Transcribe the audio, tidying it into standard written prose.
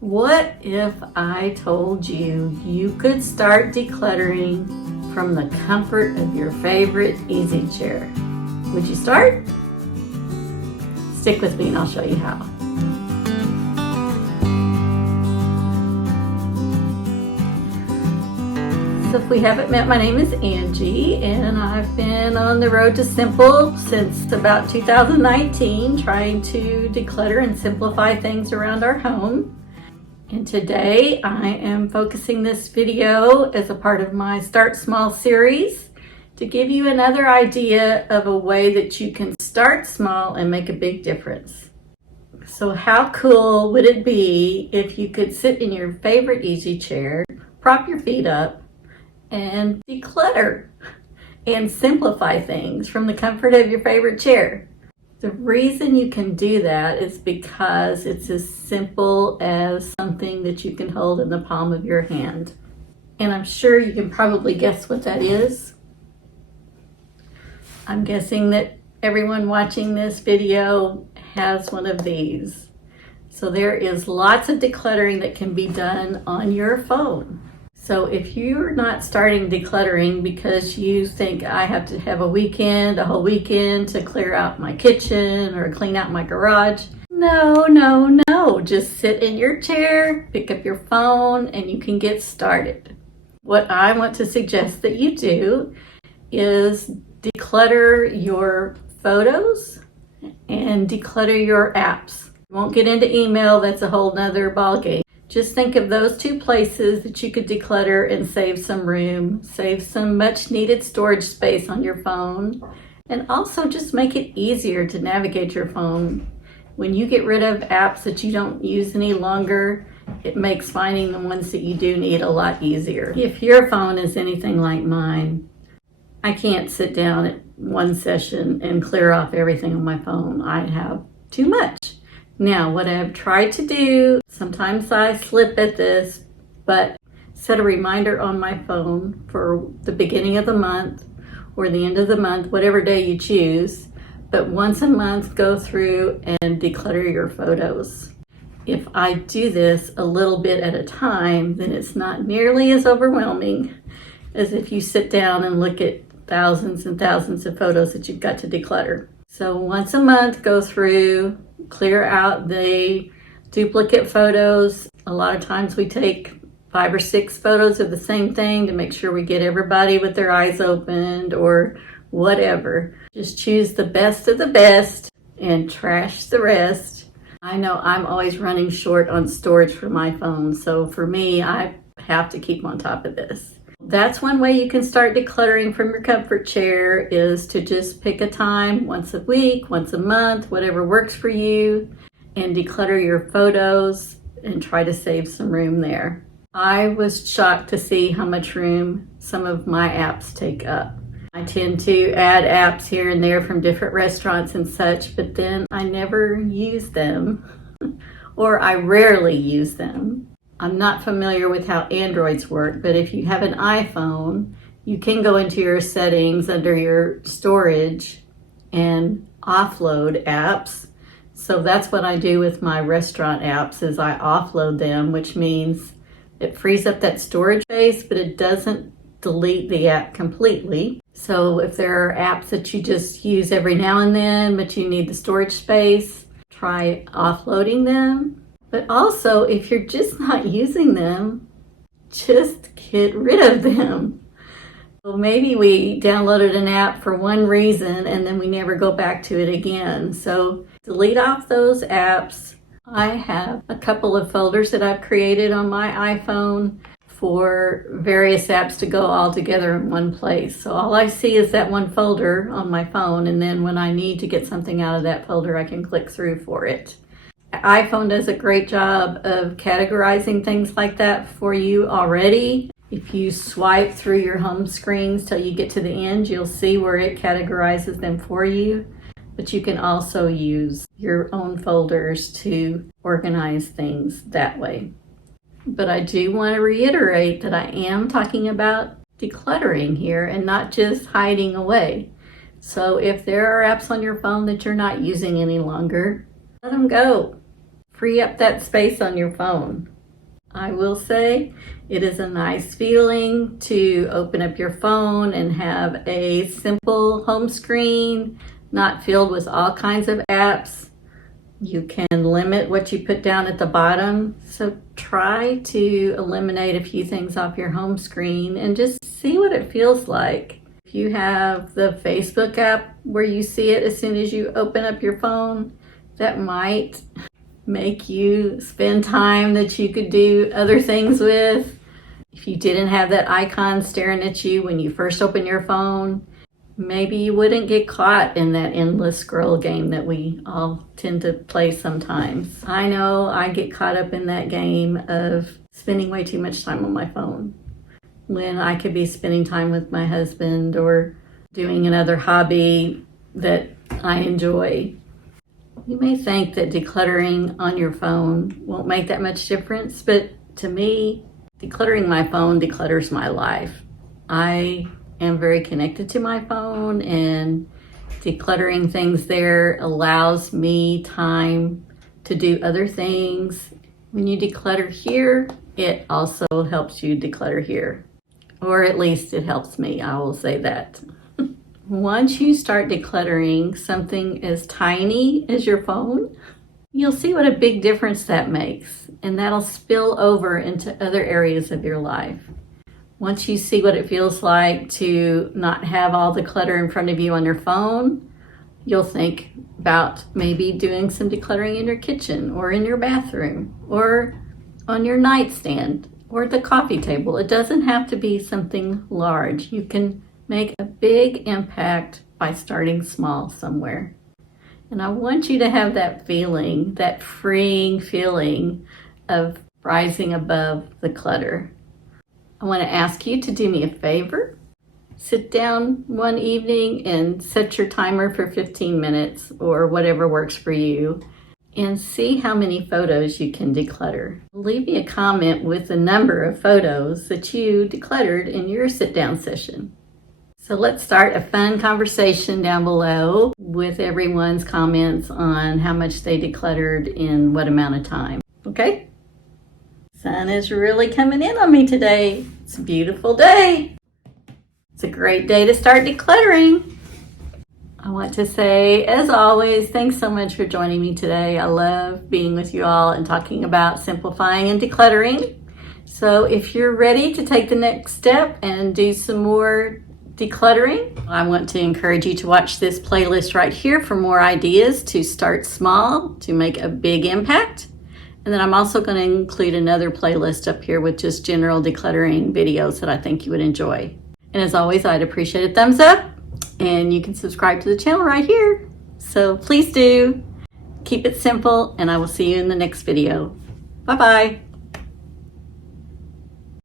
What if I told you you could start decluttering from the comfort of your favorite easy chair? Would you start? Stick with me and I'll show you how. So if we haven't met, my name is Angie and I've been on the road to simple since about 2019, trying to declutter and simplify things around our home. And today I am focusing this video as a part of my Start Small series to give you another idea of a way that you can start small and make a big difference. So how cool would it be if you could sit in your favorite easy chair, prop your feet up, and declutter and simplify things from the comfort of your favorite chair? The reason you can do that is because it's as simple as something that you can hold in the palm of your hand. And I'm sure you can probably guess what that is. I'm guessing that everyone watching this video has one of these. So there is lots of decluttering that can be done on your phone. So if you're not starting decluttering because you think I have to have a whole weekend to clear out my kitchen or clean out my garage, no. Just sit in your chair, pick up your phone, and you can get started. What I want to suggest that you do is declutter your photos and declutter your apps. Won't get into email, that's a whole nother ballgame. Just think of those two places that you could declutter and save some room, save some much needed storage space on your phone, and also just make it easier to navigate your phone. When you get rid of apps that you don't use any longer, it makes finding the ones that you do need a lot easier. If your phone is anything like mine, I can't sit down at one session and clear off everything on my phone. I have too much. Now, what I've tried to do, sometimes I slip at this, but set a reminder on my phone for the beginning of the month or the end of the month, whatever day you choose, but once a month go through and declutter your photos. If I do this a little bit at a time, then it's not nearly as overwhelming as if you sit down and look at thousands and thousands of photos that you've got to declutter. So once a month, go through, clear out the duplicate photos. A lot of times we take 5 or 6 photos of the same thing to make sure we get everybody with their eyes opened or whatever. Just choose the best of the best and trash the rest. I know I'm always running short on storage for my phone, so for me, I have to keep on top of this. That's one way you can start decluttering from your comfort chair, is to just pick a time once a week, once a month, whatever works for you, and declutter your photos and try to save some room there. I was shocked to see how much room some of my apps take up. I tend to add apps here and there from different restaurants and such, but then I never use them or I rarely use them. I'm not familiar with how Androids work, but if you have an iPhone, you can go into your settings under your storage and offload apps. So that's what I do with my restaurant apps, is I offload them, which means it frees up that storage space, but it doesn't delete the app completely. So if there are apps that you just use every now and then, but you need the storage space, try offloading them. But also, if you're just not using them, just get rid of them. Well, maybe we downloaded an app for one reason and then we never go back to it again. So delete off those apps. I have a couple of folders that I've created on my iPhone for various apps to go all together in one place. So all I see is that one folder on my phone, and then when I need to get something out of that folder, I can click through for it. iPhone does a great job of categorizing things like that for you already. If you swipe through your home screens till you get to the end, you'll see where it categorizes them for you. But you can also use your own folders to organize things that way. But I do want to reiterate that I am talking about decluttering here and not just hiding away. So if there are apps on your phone that you're not using any longer, let them go. free up that space on your phone. I will say it is a nice feeling to open up your phone and have a simple home screen, not filled with all kinds of apps. You can limit what you put down at the bottom. So try to eliminate a few things off your home screen and just see what it feels like. If you have the Facebook app where you see it as soon as you open up your phone, that might make you spend time that you could do other things with. If you didn't have that icon staring at you when you first open your phone, maybe you wouldn't get caught in that endless scroll game that we all tend to play sometimes. I know I get caught up in that game of spending way too much time on my phone when I could be spending time with my husband or doing another hobby that I enjoy. You may think that decluttering on your phone won't make that much difference, but to me, decluttering my phone declutters my life. I am very connected to my phone, and decluttering things there allows me time to do other things. When you declutter here, it also helps you declutter here, or at least it helps me, I will say that. Once you start decluttering something as tiny as your phone, you'll see what a big difference that makes, and that'll spill over into other areas of your life. Once you see what it feels like to not have all the clutter in front of you on your phone, you'll think about maybe doing some decluttering in your kitchen or in your bathroom or on your nightstand or at the coffee table. It doesn't have to be something large. You can make a big impact by starting small somewhere. And I want you to have that feeling, that freeing feeling of rising above the clutter. I want to ask you to do me a favor. Sit down one evening and set your timer for 15 minutes or whatever works for you and see how many photos you can declutter. Leave me a comment with the number of photos that you decluttered in your sit-down session. So let's start a fun conversation down below with everyone's comments on how much they decluttered in what amount of time. Okay? Sun is really coming in on me today. It's a beautiful day. It's a great day to start decluttering. I want to say, as always, thanks so much for joining me today. I love being with you all and talking about simplifying and decluttering. So if you're ready to take the next step and do some more decluttering, I want to encourage you to watch this playlist right here for more ideas to start small, to make a big impact. And then I'm also going to include another playlist up here with just general decluttering videos that I think you would enjoy. And as always, I'd appreciate a thumbs up, and you can subscribe to the channel right here. So please do. Keep it simple, and I will see you in the next video. Bye-bye.